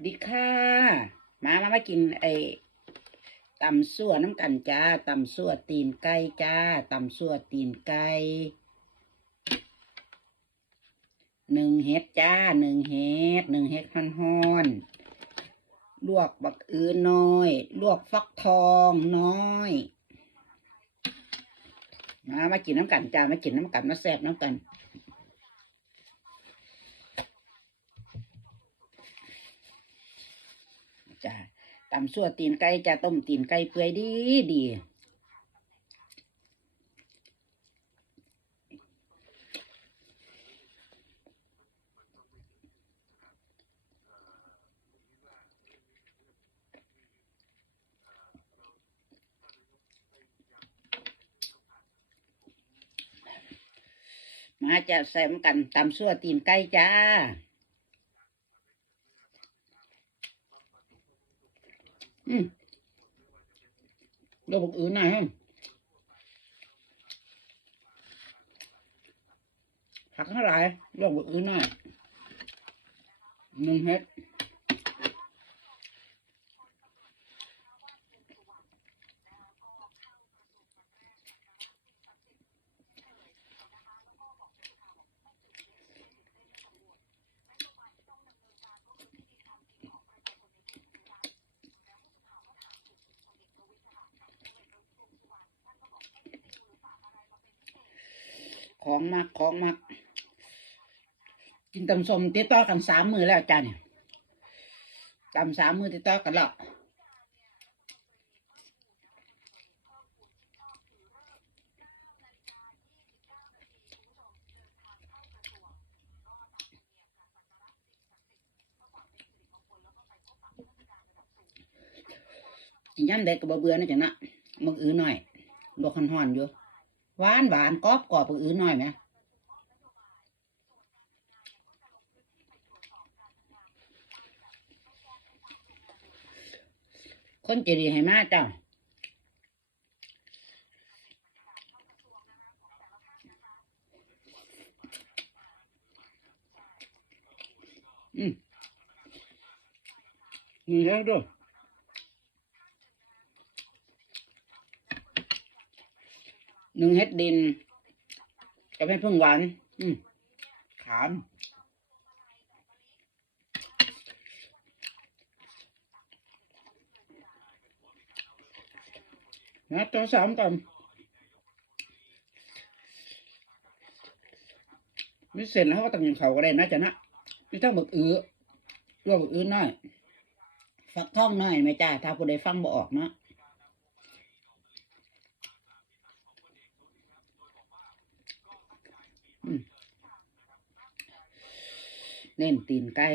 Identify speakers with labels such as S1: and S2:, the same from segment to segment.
S1: ดีค่ะ มามามากินไอ้ตำซั่วน้ำกันจ้าตำซั่วตีนไก่จ้าตำซั่วตีนไก่หนึ่งเฮ็ดจ้าหนึ่งเฮ็ดหนึ่งเฮ็ดฮ้อนลวกบักอือน้อย ลวกฟักทองน้อยมามากินน้ำกันจ้ามากินน้ำกันมาแซ่บน้ำกัน จ้า ตำซั่วตีนไก่จ้าต้มตีนไก่เปื่อยดีดีมาจะแซมกันตำซั่วตีนไก่จ้า อืมแล้วบอกอื่นหน่อยฮะผักเท่าไหร่เรื่องอื่นหน่อยหนึ่งเฮ็ด ของมักของมักกินตำสมติดต่อกันสามมือแล้วจ้าเนี่ยตำสามมือติดต่อกันแล้วกินย่ำเด็กก็บ่เบื่อนะจ๊ะนะมึกอื้อหน่อยลวกห่อนๆอยู่ หวานหวานกรอบกรอบอื้อหน่อยไหมคนใจดีให้มาเจ้าอืมนี่แล้วด้วย หนึ่งเฮ็ดดินกับให้พึ่งหวาน อืมขามนะตัวสามกันไม่เสร็จแล้วก็ต้องยังเขาก็ได้นะจ๊ะนะไม่ต้องบึกอื้อรวบบึกอื้อน้อย ฟักท่องน้อยไหมจ้าถ้าผู้ใดฟังบ่ออกเนาะ เน้นตีนไก่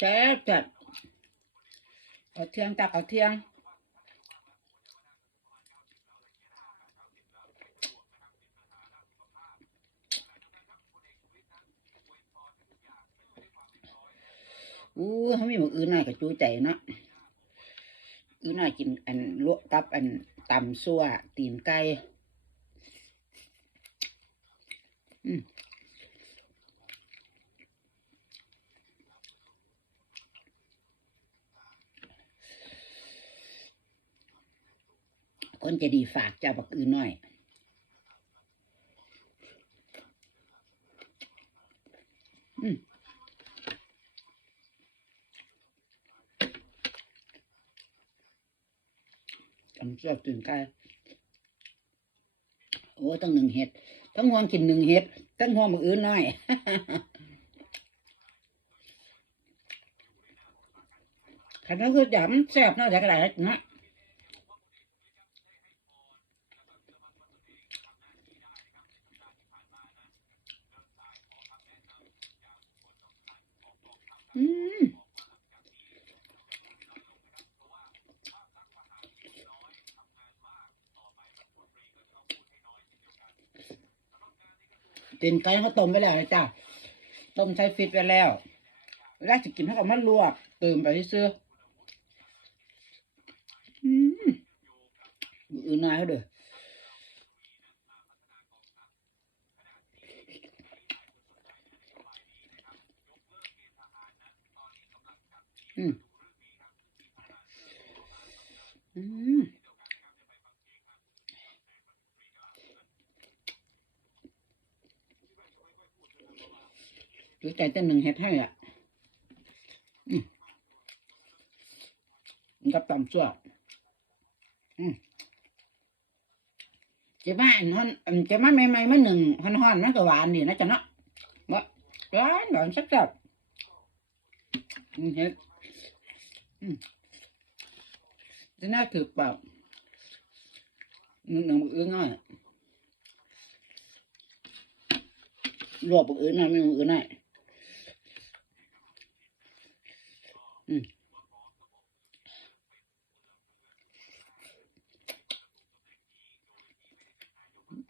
S1: แจ๊บจัดเอาเที่ยงตักเอาเที่ยงอู้เขามีหมกอื่นหน่อยกับจูใจเนาะ อื่นหน่อยกินอันลวกกับอันตำซั่วตีนไก่อืมคนจะดีฝากเจ้าบักอื่นหน่อย อืม ตำเสื้อตื่นกายโอ้ต้องหนึ่งเห็ดต้องห่วงกินหนึ่งเห็ดต้องห่วงมืออื่นหน่อยขันนั้นคือจำแซ่บน่าจะกระไรนะอืม ตีนไก่เขาต้มไปแล้วนะจ้ะต้มใช้ฟิตไปแล้วเวลาจะกินเขาก็มาลวกเติมไปซื้ออืมอื่นนายเขาเด้ออืมอืม ดูใจเต้นหนึ่งเฮ็ดให้อะมันกับตำซั่วเจ้ามาอันฮอนอันเจ้ามาใหม่ๆมาหนึ่งฮอนฮอนมันก็หวานดีนะจ๊ะเนาะบ่หวานหวานสักจับอืมเฮ็ดจะน่าถือเปล่าหนึ่งหนึ่งมืออื่นน้อยรวบมืออื่นน้อยไม่มืออื่นน้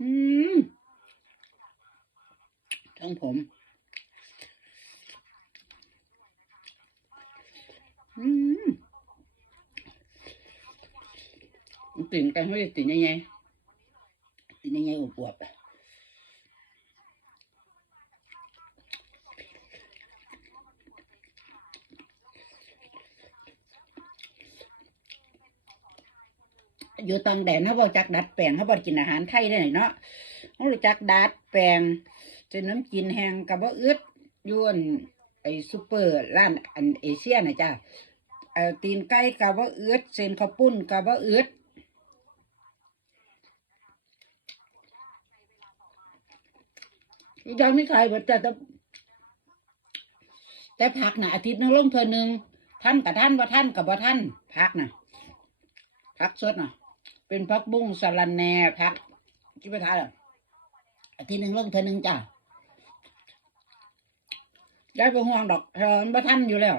S1: อืมทั้งผม อืมตื่นกันไม่ได้ตื่นยังไงตื่นยังไงอวบๆ อยู่ตองแดนเขาบอกจักดัดแปลงเขาบอกกินอาหารไทยได้เนาะเขารู้จักดัดแปลงจนน้ำกินแห้งกับว่าอึดยวนไอซูเปอร์ร้านอันเอเชียนะจ้าเอาตีนไก่กับว่าอึดเส้นข้าวปุ้นกับว่าอึดอีเจ้าไม่ขายหมดแต่แต่แต่ผักนะอาทิตย์หนึงลงเธอหนึ่งท่านกับท่านว่าท่านกับว่าท่านผักนะผักสดนะ เป็นผักบุ้งสะรแหน่ผักที่ไปทานเหรออาทิตย์หนึ่งลงเธอหนึ่งจ้าได้ไปห่วงดอกเธอมันบ่ท่านอยู่แล้ว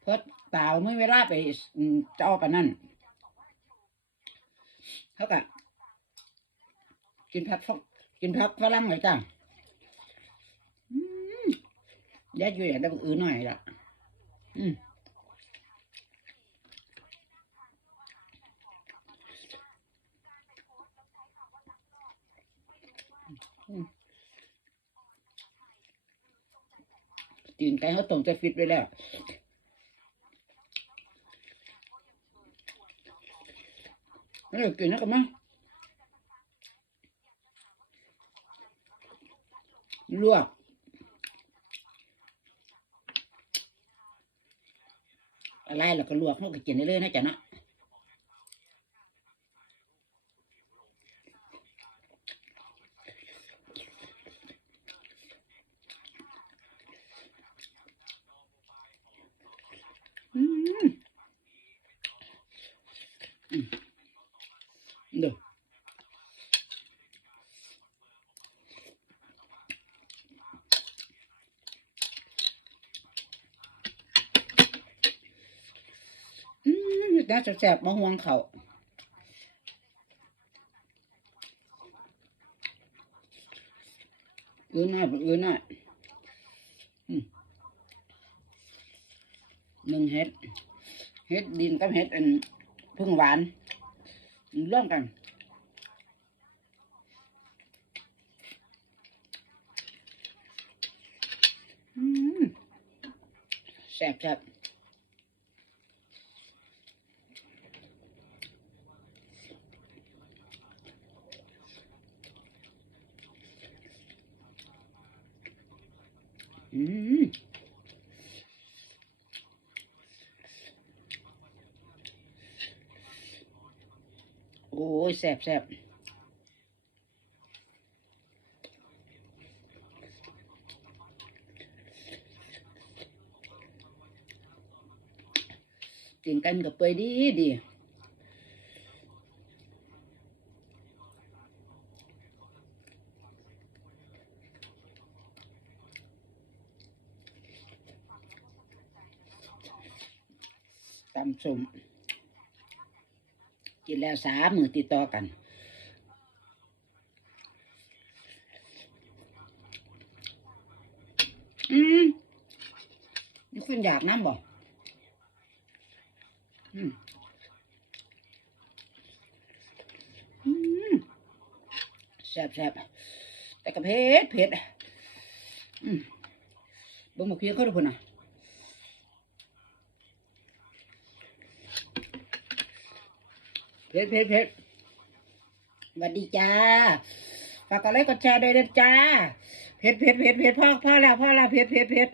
S1: เพราะตาวไม่เวลาไปเจ้าปานนั่นเขากะกินผักฝกินผักฝรั่งเลยจ้าอืมยายอยู่อยากได้อื่นหน่อยละอืม ตีนไก่เขาต้มจะฟิตไว้แล้วไม่ได้กินนะกับมั้งลวกอะไรแล้วก็ลวกมันก็กินได้เลยนะจ๊ะเนาะอืมอืมเด้ออืม น่าจะแสบมะฮวงเขาอือหน่อยอือหน่อยหนึ่งเฮ็ด เฮ็ดดินกับเฮ็ดอันพึ่งหวานร่วมกันอืมแซ่บ อืมโอ้ยแซ่บแซ่บกินกันกับเปยดีดี สมกินแล้วสามมือติดต่อกันอืมนี่คุณอยากน้ำบ่อืมแซ่บแซ่บแต่ก็เผ็ดเผ็ดอืมบ่งมาเพียงเขาดูพุ่นน่ะ เพ็ดเพ็ดเพ็ดสวัสดีจ้าฝากกดไลค์กดแชร์ด้วยนะจ้า เพ็ดเพ็ดเพ็ดเพ็ดพ่อพ่อแล้วพ่อแล้วเพ็ดเพ็ดเพ็ด